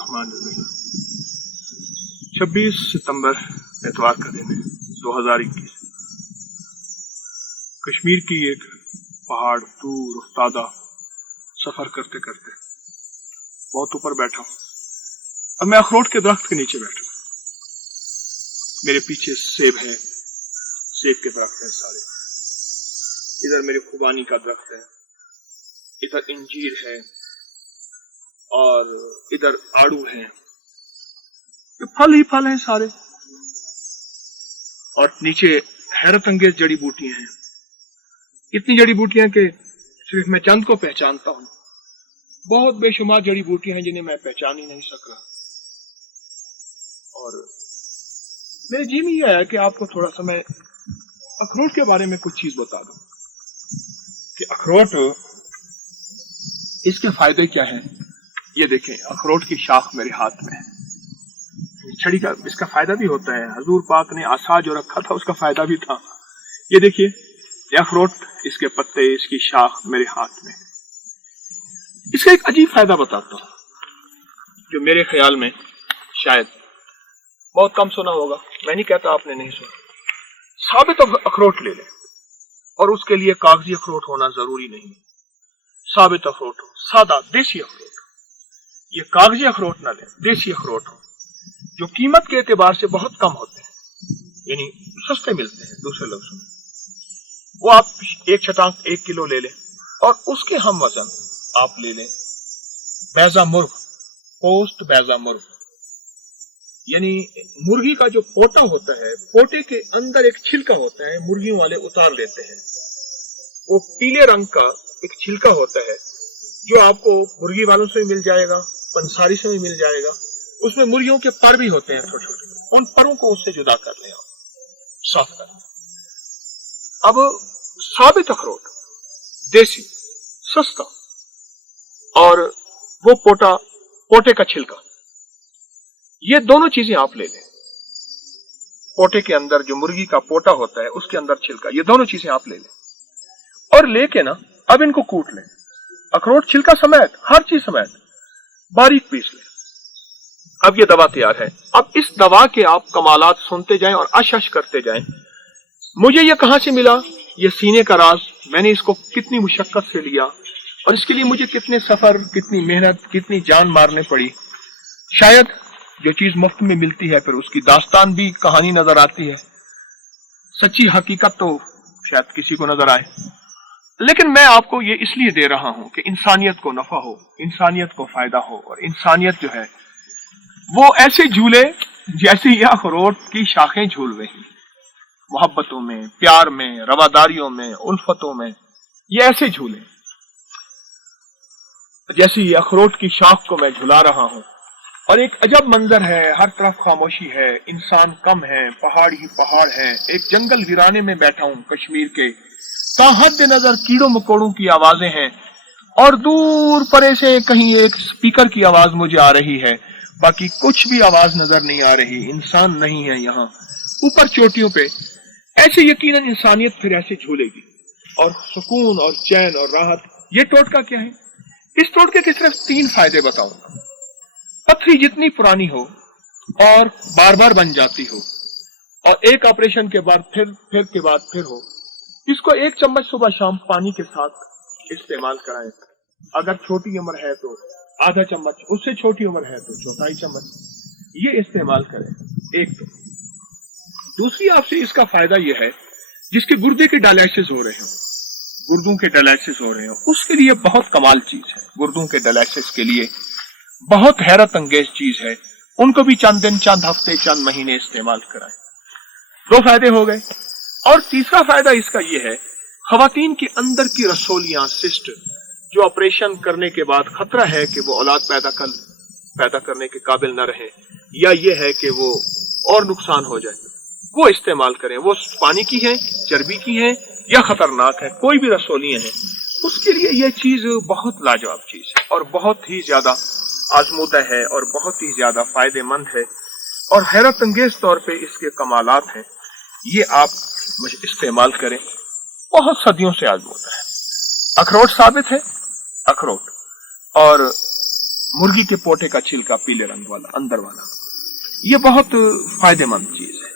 बिस्मिल्लाहिर्रहमानिर्रहीम। 26 सितंबर एतवार का दिन है 2021। कश्मीर की एक पहाड़ दूर उफ्तादा सफर करते करते बहुत ऊपर बैठा हूँ। अब मैं अखरोट के दरख्त के नीचे बैठा हूँ। मेरे पीछे सेब है, सेब के दरख्त हैं सारे। इधर मेरे खुबानी का दरख्त है, इधर इंजीर है और इधर आड़ू है। ये फल ही फल हैं सारे। और नीचे हैरत अंगेज जड़ी बूटियां हैं। इतनी जड़ी बूटियां कि सिर्फ मैं चंद को पहचानता हूं। बहुत बेशुमार जड़ी बूटियां हैं जिन्हें मैं पहचान ही नहीं सक रहा। और मेरे जी में यह आया कि आपको थोड़ा सा मैं अखरोट के बारे में कुछ चीज बता दूं कि अखरोट, इसके फायदे क्या हैं। ये देखें, अखरोट की शाख मेरे हाथ में है। छड़ी का इसका फायदा भी होता है। हजूर पाक ने आसा जो रखा था उसका फायदा भी था। ये देखिए, ये अखरोट, इसके पत्ते, इसकी शाख मेरे हाथ में है। इसका एक अजीब फायदा बताता हूं जो मेरे ख्याल में शायद बहुत कम सुना होगा। मैं नहीं कहता आपने नहीं सुना। साबित अखरोट ले लें, और उसके लिए कागजी अखरोट होना जरूरी नहीं। साबित अखरोट हो, सादा देसी अखरोट। ये कागजी अखरोट ना लें, देसी अखरोट हो जो कीमत के एतबार से बहुत कम होते हैं, यानी सस्ते मिलते हैं। दूसरे लफ्ज़ों में वो आप एक छटांक 1 किलो ले लें और उसके हम वजन आप ले लें बैजा मुर्ग, पोस्ट बैजा मुर्ग, यानी मुर्गी का जो पोटा होता है, पोटे के अंदर एक छिलका होता है, मुर्गियों वाले उतार लेते हैं। वो पीले रंग का एक छिलका होता है जो आपको मुर्गी वालों से भी मिल जाएगा, पंसारी से भी मिल जाएगा। उसमें मुर्गियों के पर भी होते हैं छोटे छोटे। उन परों को उससे जुदा कर लें, आप साफ कर लें। अब साबित अखरोट, देसी, सस्ता, और वो पोटे का छिलका, ये दोनों चीजें आप ले लें। पोटे के अंदर जो मुर्गी का पोटा होता है उसके अंदर छिलका, ये दोनों चीजें आप ले लें और लेके ना अब इनको कूट लें। अखरोट छिलका समेत, हर चीज समेत बारीक पीस लें। अब ये दवा तैयार है। अब इस दवा के आप कमालात सुनते जाएं और अश करते जाएं। मुझे ये कहां से मिला, ये सीने का राज। मैंने इसको कितनी मुशक्कत से लिया और इसके लिए मुझे कितने सफर, कितनी मेहनत, कितनी जान मारने पड़ी। शायद जो चीज मुफ्त में मिलती है फिर उसकी दास्तान भी कहानी नजर आती है। सच्ची हकीकत तो शायद किसी को नजर आए, लेकिन मैं आपको ये इसलिए दे रहा हूं कि इंसानियत को नफा हो, इंसानियत को फायदा हो। और इंसानियत जो है वो ऐसे झूले जैसे यह अखरोट की शाखें झूल रही, मोहब्बतों में, प्यार में, रवादारियों में, उल्फतों में। ये ऐसे झूले जैसे ये अखरोट की शाख को मैं झुला रहा हूं। और एक अजब मंजर है, हर तरफ खामोशी है, इंसान कम है, पहाड़ ही पहाड़ है। एक जंगल वीराने में बैठा हूं कश्मीर के। ताहद नजर कीड़ों मकोड़ों की आवाजें हैं और दूर परे से कहीं एक स्पीकर की आवाज मुझे आ रही है। बाकी कुछ भी आवाज नजर नहीं आ रही। इंसान नहीं है यहाँ। ऊपर चोटियों पे ऐसे यकीनन इंसानियत फिर ऐसे झूलेगी और सुकून और चैन और राहत। ये टोटका क्या है? इस टोटके के सिर्फ 3 फायदे बताऊंगा। पथरी जितनी पुरानी हो और बार बार बन जाती हो और एक ऑपरेशन के बाद फिर हो, इसको 1 चम्मच सुबह शाम पानी के साथ इस्तेमाल कराएं। अगर छोटी उम्र है तो आधा चम्मच, उससे छोटी उम्र है तो 1/4 चम्मच ये इस्तेमाल करें। एक तो दूसरी आपसे इसका फायदा यह है जिसके गुर्दे के डायलिसिस हो रहे हो, गुर्दों के डायलिसिस हो रहे हो, उसके लिए बहुत कमाल चीज है। गुर्दों के डायलिसिस के लिए बहुत हैरत अंगेज चीज है। उनको भी चंद दिन, चंद हफ्ते, चंद महीने इस्तेमाल कराएं। 2 फायदे हो गए। और तीसरा फायदा इसका यह है, खवातीन के अंदर की रसोलियां, सिस्ट, जो ऑपरेशन करने के बाद खतरा है कि वो औलाद पैदा करने के काबिल न रहे, या ये है कि वो और नुकसान हो जाए, वो इस्तेमाल करें। वो पानी की है, चर्बी की है या खतरनाक है, कोई भी रसोलियां हैं, उसके लिए यह चीज बहुत लाजवाब चीज है और बहुत ही ज्यादा आजमूदा है और बहुत ही ज्यादा फायदेमंद है और हैरत अंगेज तौर पे इसके कमालात हैं। ये आप इस्तेमाल करें, बहुत सदियों से आजमूदा है। अखरोट साबित है, अखरोट। और मुर्गी के पोटे का छिलका पीले रंग वाला अंदर वाला, ये बहुत फायदेमंद चीज है।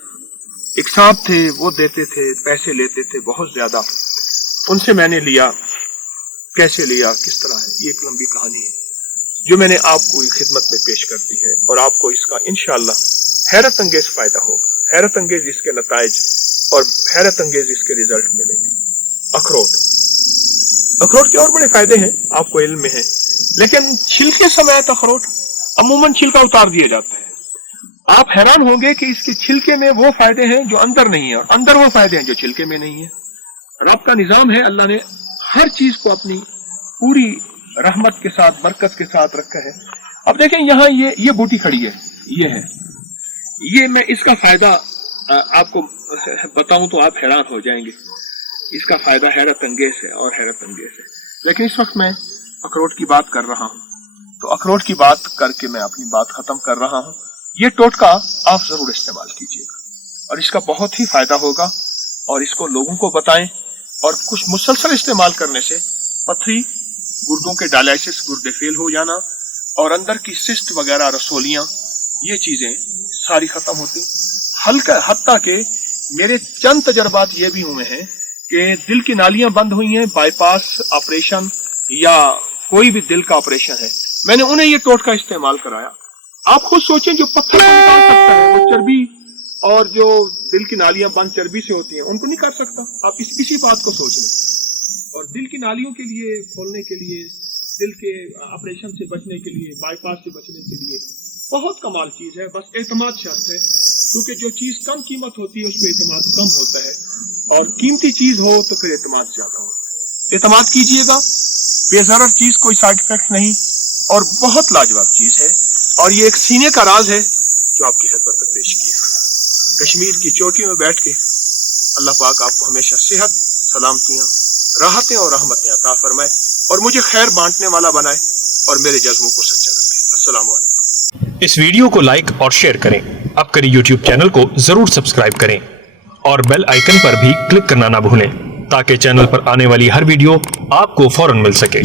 एक साहब थे, वो देते थे, पैसे लेते थे बहुत ज्यादा, उनसे मैंने लिया। कैसे लिया, किस तरह है, ये एक लंबी कहानी है जो मैंने आपको खिदमत में पेश कर दी है, और आपको इसका इंशाअल्लाह हैरत अंगेज फायदा होगा, हैरत अंगेज इसके नताइज और हैरत अंगेज इसके रिजल्ट मिलेंगे। अखरोट के और बड़े फायदे हैं, आपको इल्म में है, लेकिन छिलके समेत अखरोट अमूमन छिलका उतार दिया जाता है। आप हैरान होंगे कि इसके छिलके में वो फायदे हैं जो अंदर नहीं है, और अंदर वो फायदे हैं जो छिलके में नहीं है। रब का निजाम है, अल्लाह ने हर चीज को अपनी पूरी रहमत के साथ, बरकत के साथ रखा है। अब देखें यहाँ ये बूटी खड़ी है, ये है, ये मैं इसका फायदा आपको बताऊं तो आप हैरान हो जाएंगे। इसका फायदा हैरत अंगेज है और हैरत अंगेज है। लेकिन इस वक्त मैं अखरोट की बात कर रहा हूं, तो अखरोट की बात करके मैं अपनी बात खत्म कर रहा हूं। ये टोटका आप जरूर इस्तेमाल कीजिएगा और इसका बहुत ही फायदा होगा, और इसको लोगों को बताएं। और कुछ मुसलसल इस्तेमाल करने से पथरी, गुर्दों के डायलिसिस, गुर्दे फेल हो जाना और अंदर की सिस्ट वगैरह, रसोलियां, ये चीजें सारी खत्म होती। हल्का हत्ता के मेरे चंद तजर्बात ये भी हुए हैं कि दिल की नालियां बंद हुई हैं, बाईपास ऑपरेशन या कोई भी दिल का ऑपरेशन है, मैंने उन्हें ये टोटका इस्तेमाल कराया। आप खुद सोचें, जो पत्थर को निकाल सकता है वो चर्बी, और जो दिल की नालियां बंद चर्बी से होती हैं उनको नहीं कर सकता। आप इसी बात को सोच लें। और दिल की नालियों के लिए, खोलने के लिए, दिल के ऑपरेशन से बचने के लिए, बाईपास से बचने के लिए बहुत कमाल चीज है। बस एतमाद शर्त है, क्योंकि जो चीज कम कीमत होती है उस पर एतमाद कम होता है, और कीमती चीज हो तो फिर एतमाद ज्यादा होता है। एतमाद कीजिएगा, बेज़रर चीज, कोई साइड इफेक्ट नहीं, और बहुत लाजवाब चीज है। और ये एक सीने का राज है जो आपकी खिदमत में पेश किया। कश्मीर की चोटी में बैठ के अल्लाह पाक आपको हमेशा सेहत, सलामतियां, राहतें और रहमतें अता फरमाए, और मुझे खैर बांटने वाला बनाए, और मेरे जज्बों को सच्चा रखे। अस्सलाम वालेकुम। इस वीडियो को लाइक और शेयर करें। अपकरी यूट्यूब चैनल को जरूर सब्सक्राइब करें और बेल आइकन पर भी क्लिक करना ना भूलें, ताकि चैनल पर आने वाली हर वीडियो आपको फौरन मिल सके।